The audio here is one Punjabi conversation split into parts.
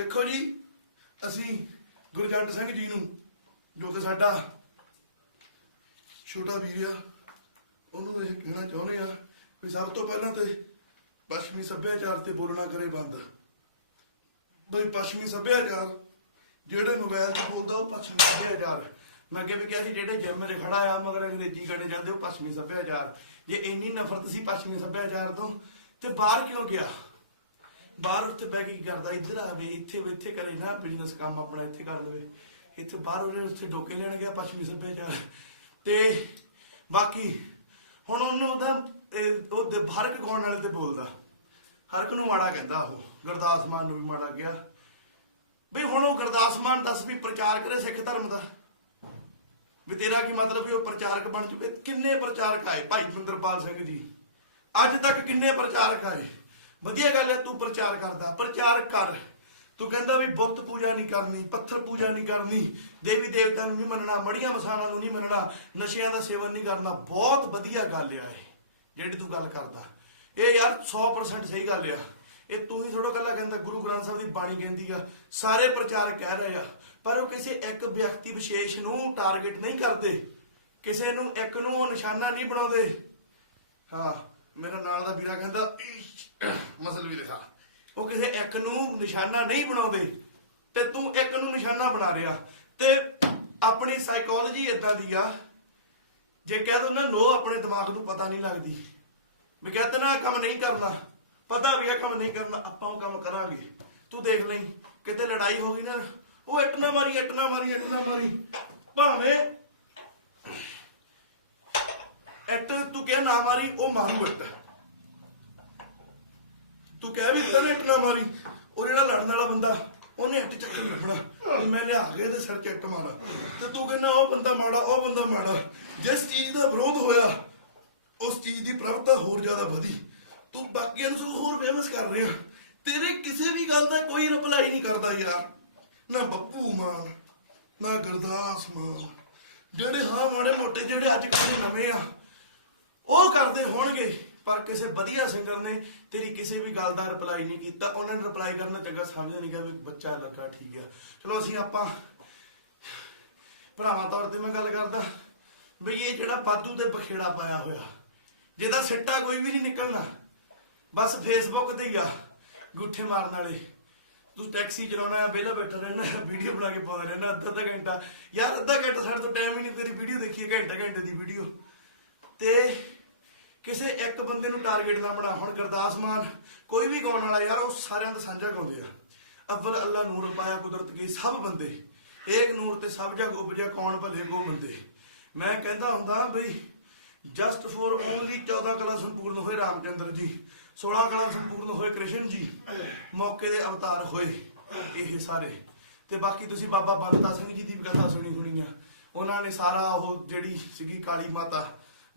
ਦੇਖੋ ਜੀ, ਅਸੀਂ ਗੁਰਜੰਟ ਸਿੰਘ ਜੀ ਨੂੰ, ਜੋ ਕਿ ਸਾਡਾ ਛੋਟਾ ਵੀਰ ਆ, ਉਹਨੂੰ ਇਹ ਕਹਿਣਾ ਚਾਹੁੰਦੇ ਆ ਵੀ ਸਭ ਤੋਂ ਪਹਿਲਾਂ ਤੇ ਪੱਛਮੀ ਸੱਭਿਆਚਾਰ ਤੇ ਬੋਲਣਾ ਕਰੇ ਬੰਦ। ਬਈ ਪੱਛਮੀ ਸੱਭਿਆਚਾਰ, ਜਿਹੜੇ ਮੋਬਾਈਲ ਤੇ ਬੋਲਦਾ ਉਹ ਪੱਛਮੀ ਸੱਭਿਆਚਾਰ। ਮੈਂ ਅੱਗੇ ਵੀ ਕਿਹਾ ਸੀ, ਜਿਹੜੇ ਜਿਮ ਮੇਰੇ ਖੜਾ ਆ, ਮਗਰ ਅੰਗਰੇਜ਼ੀ ਗਾਣੇ ਜਾਂਦੇ, ਉਹ ਪੱਛਮੀ ਸੱਭਿਆਚਾਰ। ਜੇ ਇੰਨੀ ਨਫ਼ਰਤ ਸੀ ਪੱਛਮੀ ਸੱਭਿਆਚਾਰ ਤੋਂ, ਤੇ ਬਾਹਰ ਕਿਉਂ ਗਿਆ? ਬਾਹਰ ਉੱਤੇ ਬਹਿ ਕੇ ਕੀ ਕਰਦਾ? ਇੱਧਰ ਆਵੇ ਇੱਥੇ ਇੱਥੇ ਕਰੇ ਨਾ ਬਿਜ਼ਨਸ ਕੰਮ ਆਪਣਾ, ਇੱਥੇ ਕਰ ਲਵੇ। ਇੱਥੇ ਬਾਹਰ ਉਹਨੇ ਉੱਥੇ ਡੋਕੇ ਲੈਣ ਗਿਆ ਪੱਛਮੀ ਸੱਭਿਆਚਾਰ। ਤੇ ਬਾਕੀ ਹੁਣ ਉਹਨੂੰ ਉਹਦਾ ਉਹ ਦੇ- ਹਰ ਗਾਉਣ ਵਾਲੇ ਤੇ ਬੋਲਦਾ। ਹਰ ਨੂੰ ਮਾੜਾ ਕਹਿੰਦਾ ਉਹ। ਗੁਰਦਾਸ ਮਾਨ ਨੂੰ ਵੀ ਮਾੜਾ ਗਿਆ ਬਈ ਹੁਣ ਉਹ ਗੁਰਦਾਸ ਮਾਨ ਦੱਸ ਵੀ ਪ੍ਰਚਾਰ ਕਰੇ ਸਿੱਖ ਧਰਮ ਦਾ। ਵੀ ਤੇਰਾ ਕੀ ਮਤਲਬ ਵੀ ਉਹ ਪ੍ਰਚਾਰਕ ਬਣ ਚੁੱਕੇ? ਕਿੰਨੇ ਪ੍ਰਚਾਰਕ ਆਏ? ਭਾਈ ਮਹਿੰਦਰਪਾਲ ਸਿੰਘ ਜੀ। ਅੱਜ ਤੱਕ ਕਿੰਨੇ ਪ੍ਰਚਾਰਕ ਆਏ? ਵਧੀਆ ਗੱਲ ਹੈ, ਤੂੰ ਪ੍ਰਚਾਰ ਕਰਦਾ, ਪ੍ਰਚਾਰ ਕਰ। ਤੂੰ ਕਹਿੰਦਾ ਵੀ ਬੁੱਤ ਪੂਜਾ ਨਹੀਂ ਕਰਨੀ, ਪੱਥਰ ਪੂਜਾ ਨਹੀਂ ਕਰਨੀ, ਦੇਵੀ ਦੇਵਤਾ ਨੂੰ ਨਹੀਂ ਮੰਨਣਾ, ਮੜੀਆਂ ਮਸਾਣਾ ਨੂੰ ਨਹੀਂ ਮੰਨਣਾ, ਨਸ਼ਿਆਂ ਦਾ ਸੇਵਨ ਨਹੀਂ ਕਰਨਾ, ਬਹੁਤ ਵਧੀਆ ਗੱਲ ਆ ਇਹ, ਜਿਹੜੀ ਤੂੰ ਗੱਲ ਕਰਦਾ। ਇਹ ਯਾਰ 100% ਸਹੀ ਗੱਲ ਆ। ਇਹ ਤੂੰ ਹੀ ਥੋੜਾ ਗੱਲਾਂ ਕਹਿੰਦਾ, ਗੁਰੂ ਗ੍ਰੰਥ ਸਾਹਿਬ ਦੀ ਬਾਣੀ ਕਹਿੰਦੀ ਆ, ਸਾਰੇ ਪ੍ਰਚਾਰਕ ਕਹਿ ਰਹੇ ਆ, ਪਰ ਉਹ ਕਿਸੇ ਇੱਕ ਵਿਅਕਤੀ ਵਿਸ਼ੇਸ਼ ਨੂੰ ਟਾਰਗੇਟ ਨਹੀਂ ਕਰਦੇ, ਕਿਸੇ ਨੂੰ ਇੱਕ ਨੂੰ ਉਹ ਨਿਸ਼ਾਨਾ ਨਹੀਂ ਬਣਾਉਂਦੇ ਹਾਂ ਮੇਰਾ ਨਾਲ ਦਾ ਵੀਰਾ ਕਹਿੰਦਾ ਮਸਲ ਵੀ ਦਿਖਾ ਉਹ ਕਿਸੇ ਇੱਕ ਨੂੰ ਨਿਸ਼ਾਨਾ ਨਹੀਂ ਬਣਾਉਂਦੇ ਤੇ ਤੂੰ ਇੱਕ ਨੂੰ ਨਿਸ਼ਾਨਾ ਬਣਾ ਰਿਹਾ। ਤੇ ਆਪਣੀ ਸਾਈਕੋਲੋਜੀ ਇਦਾਂ ਦੀ ਆ, ਜੇ ਕਹਿ ਦੋ ਨਾ ਨੋ ਆਪਣੇ ਦਿਮਾਗ ਨੂੰ ਪਤਾ ਨਹੀਂ ਲੱਗਦੀ। ਵੀ ਕਹਿੰਦੇ ਨਾ ਕੰਮ ਨਹੀਂ ਕਰਨਾ, ਪਤਾ ਵੀ ਆ ਕੰਮ ਨਹੀਂ ਕਰਨਾ, ਆਪਾਂ ਉਹ ਕੰਮ ਕਰਾਂਗੇ। ਤੂੰ ਦੇਖ ਲਈ, ਕਿਤੇ ਲੜਾਈ ਹੋ ਗਈ ਨਾ, ਉਹ ਇੱਟ ਨਾ ਮਾਰੀ, ਇੱਟ ਨਾ ਮਾਰੀ, ਇੱਟ ਨਾ ਮਾਰੀ। ਭਾਵੇਂ ਇੱਟ ਤੂੰ ਕਹਿ ਨਾ ਮਾਰੀ, ਉਹ ਮਾਰੂ ਇੱਟ। ਤੂੰ ਕਹਿ ਵੀ ਤੈਨੂੰ ਇੱਟ ਨਾ ਮਾਰੀ। ਉਹ ਜਿਹੜਾ ਲੜਨ ਵਾਲਾ ਬੰਦਾ, ਉਹਨੇ ਇੱਟ ਚੱਕਰ ਲੱਭਣਾ ਤੇ ਮੈਂ ਲਿਆ ਕੇ ਤੇ ਸਿਰ ਚੱਟ ਮਾਰਾ। ਤੇ ਤੂੰ ਕਹਿੰਦਾ, ਉਹ ਬੰਦਾ ਮਾੜਾ, ਉਹ ਬੰਦਾ ਮਾੜਾ। ਜਿਸ ਚੀਜ਼ ਦਾ ਵਿਰੋਧ ਹੋਇਆ, ਉਸ ਚੀਜ਼ ਦੀ ਪ੍ਰਭਤਾ ਹੋਰ ਜ਼ਿਆਦਾ ਵਧੀ। ਤੂੰ ਬਾਕੀਆਂ ਨੂੰ ਹੋਰ ਫੇਮਸ ਕਰ ਰਿਹਾ। ਤੇਰੇ ਕਿਸੇ ਵੀ ਗੱਲ ਦਾ ਕੋਈ ਰਿਪਲਾਈ ਨਹੀਂ ਕਰਦਾ ਯਾਰ। ਨਾ ਬੱਪੂ ਮਾਨ, ਨਾ ਗੁਰਦਾਸ ਮਾਨ। ਜਿਹੜੇ ਹਾਂ ਮਾੜੇ ਮੋਟੇ ਜਿਹੜੇ ਅੱਜ ਕੱਲ੍ਹ ਨਵੇਂ ਆ, ਉਹ ਕਰਦੇ ਹੋਣਗੇ। ਪਰ ਕਿਸੇ ਵਧੀਆ ਸਿੰਗਰ ਨੇ ਤੇਰੀ ਕਿਸੇ ਵੀ ਗੱਲ ਦਾ ਰਿਪਲਾਈ ਨਹੀਂ ਕੀਤਾ। ਉਹਨਾਂ ਨੇ ਰਿਪਲਾਈ ਕਰਨਾ ਚੰਗਾ ਸਮਝ ਨਹੀਂ ਗਿਆ ਵੀ ਬੱਚਾ ਲੱਗਾ ਠੀਕ ਆ। ਚਲੋ ਅਸੀਂ ਆਪਾਂ ਭਰਾਵਾਂ ਤੌਰ ਤੇ ਮੈਂ ਗੱਲ ਕਰਦਾ ਵੀ ਇਹ ਜਿਹੜਾ ਬਾਦੂ ਤੇ ਬਖੇੜਾ ਪਾਇਆ ਹੋਇਆ ਜਿਹਦਾ ਸਿੱਟਾ ਕੋਈ ਵੀ ਨਹੀਂ ਨਿਕਲਣਾ ਬਸ ਫੇਸਬੁੱਕ ਤੇ ਹੀ ਆ ਗੁੱਠੇ ਮਾਰਨ ਵਾਲੇ। ਤੂੰ ਟੈਕਸੀ ਚਲਾਉਣਾ ਵਿਹਲਾ ਬੈਠਾ ਰਹਿਣਾ ਵੀਡੀਓ ਬਣਾ ਕੇ ਪਾਉਂਦਾ ਰਹਿਣਾ ਅੱਧਾ ਅੱਧਾ ਘੰਟਾ। ਯਾਰ ਅੱਧਾ ਘੰਟਾ ਸਾਡੇ ਤੋਂ ਟਾਈਮ ਹੀ ਨਹੀਂ ਤੇਰੀ ਵੀਡੀਓ ਦੇਖੀ ਹੈ, ਘੰਟਾ ਘੰਟੇ ਦੀ ਵੀਡੀਓ ਤੇ ਕਿਸੇ ਇੱਕ ਬੰਦੇ ਨੂੰ ਟਾਰਗੇਟ ਨਾ ਬਣਾ। ਹੁਣ ਗੁਰਦਾਸ ਮਾਨ, ਕੋਈ ਵੀ ਗਾਉਣ ਵਾਲਾ ਯਾਰ, ਉਹ ਸਾਰਿਆਂ ਦਾ ਸਾਂਝਾ ਗਾਉਂਦੇ ਆ। ਅਵਲ ਅੱਲਾ ਨੂਰ ਪਾਇਆ ਕੁਦਰਤ ਕੀ ਸਭ ਬੰਦੇ। ਏਕ ਨੂਰ ਤੇ ਸਭ ਜਗ ਉਪਜਿਆ, ਕੌਣ ਭਲੇ ਕੋ ਬੰਦੇ ਮੈਂ ਕਹਿੰਦਾ ਹੁੰਦਾ ਬਈ ਜਸਟ ਫॉर ਓਨਲੀ 14 ਕਲਾ ਸੰਪੂਰਨ ਹੋਏ ਰਾਮਚੰਦਰ ਜੀ 16 ਕਲਾ ਸੰਪੂਰਨ ਹੋਏ ਕ੍ਰਿਸ਼ਨ ਜੀ, ਮੌਕੇ ਦੇ ਅਵਤਾਰ ਹੋਏ ਇਹ ਸਾਰੇ। ਤੇ ਬਾਕੀ ਤੁਸੀਂ ਬਾਬਾ ਬੰਤਾ ਸਿੰਘ ਜੀ ਦੀ ਵੀ ਕਥਾ ਸੁਣੀ ਹੋਣੀ ਆ। ਉਹਨਾਂ ਨੇ ਸਾਰਾ ਉਹ ਜਿਹੜੀ ਸੀਗੀ ਕਾਲੀ ਮਾਤਾ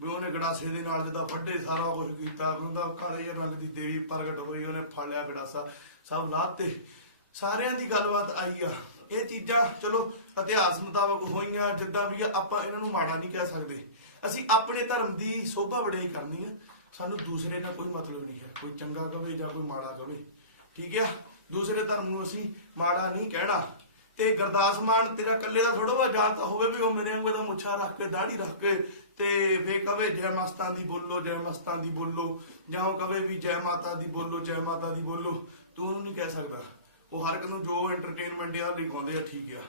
ਵੀ ਉਹਨੇ ਗੜਾਸੇ ਦੇ ਨਾਲ ਜਿਹਦਾ ਵੱਡੇ ਸਾਰਾ ਕੁਝ ਕੀਤਾ ਉਹਦਾ ਕਾਲੇ ਜਿਹੇ ਰੰਗ ਦੀ ਦੇਵੀ ਪ੍ਰਗਟ ਹੋਈ, ਉਹਨੇ ਫੜ ਲਿਆ ਗੜਾਸਾ। ਸਭ ਲਾਤੇ। ਸਾਰਿਆਂ ਦੀ ਗੱਲਬਾਤ ਆਈ ਆ। ਇਹ ਚੀਜ਼ਾਂ ਚਲੋ ਇਤਿਹਾਸ ਮੁਤਾਬਕ ਹੋਈਆਂ, ਜਿੱਦਾਂ ਵੀ ਆਪਾਂ ਇਹਨਾਂ ਨੂੰ ਮਾੜਾ ਨਹੀਂ ਕਹਿ ਸਕਦੇ। ਅਸੀਂ ਆਪਣੇ ਧਰਮ ਦੀ ਸੋਭਾ ਵਡਿਆਈ ਕਰਨੀ ਆ। ਸਾਨੂੰ ਦੂਸਰੇ ਨਾਲ ਕੋਈ ਮਤਲਬ ਨਹੀਂ ਹੈ। ਕੋਈ ਚੰਗਾ ਕਵੇ ਜਾਂ ਕੋਈ ਮਾੜਾ ਕਵੇ। ਠੀਕ ਹੈ ਦੂਸਰੇ ਧਰਮ ਨੂੰ ਅਸੀਂ ਮਾੜਾ ਨਹੀਂ ਕਹਿਣਾ। ਤੇ ਗੁਰਦਾਸ ਮਾਨ ਤੇਰਾ ਇਕੱਲੇ ਦਾ ਥੋੜਾ ਵਾ ਜਾਣ ਤਾਂ ਹੋਵੇ ਵੀ ਉਹ ਮੇਰੇ ਵਾਂਗੂ ਦਾ ਮੁੱਛਾ ਰੱਖ ਕੇ ਦਾੜੀ ਰੱਖ ਕੇ ਤੇ ਫੇ ਕਵੇ ਜੈ ਮਸਤਾਂ ਦੀ ਬੋਲੋ, ਜੈ ਮਸਤਾਂ ਦੀ ਬੋਲੋ ਜਾਂ ਉਹ ਕਵੇ ਵੀ ਜੈ ਮਾਤਾ ਦੀ ਬੋਲੋ, ਜੈ ਮਾਤਾ ਦੀ ਬੋਲੋ, ਤੂੰ ਉਹਨੂੰ ਨਹੀਂ ਕਹਿ ਸਕਦਾ। ਉਹ ਹਰ ਇੱਕ ਨੂੰ ਜੋ ਐਂਟਰਟੇਨਮੈਂਟ ਆ ਲਿਖਾਉਂਦੇ ਆ, ਠੀਕ ਆ।